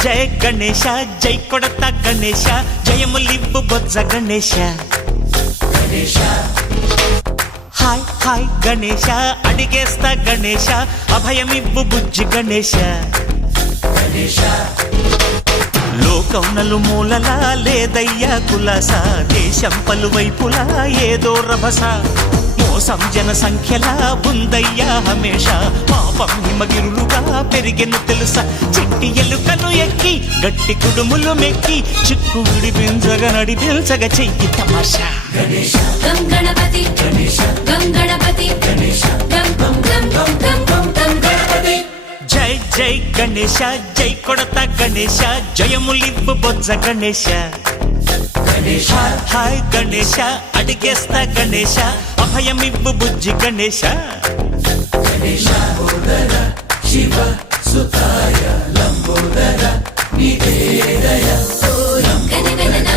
జయ గణేశ జై కొడత గణేశ జయములివ్వు బొజ్జ Ganesha hi hi Ganesha అడిగేస్తా Ganesha అభయమివ్వు బుజ్జి గణేశ లోకం నలుమూలలా లేదయ్యా కులాస దేశం పలువైపులా ఏదో రభస మోసం జన సంఖ్యలా ఉందయ్యా హమేష పాపం హిమగిరులుగా పెరిగెను తెలుసా చిట్టి ఎలుకలు ఎక్కి గట్టి కుడుములు మెక్కి చిక్కు విడిపించగా నడిపించగా చెయ్యి తమాషా గం గణపతి గం గణపతి గం గం గం గం గం గం గం గణపతి జై జై గణేశ జై కొడత గణేశ జయములివ్వు బొజ్జ గణేశ హాయ్ హాయ్ గణేశ అడిగేస్తా గణేశ అభయమివ్వు బుజ్జి గణేశ శివ సుతాయ లంబోదర నివేదయ గణగణన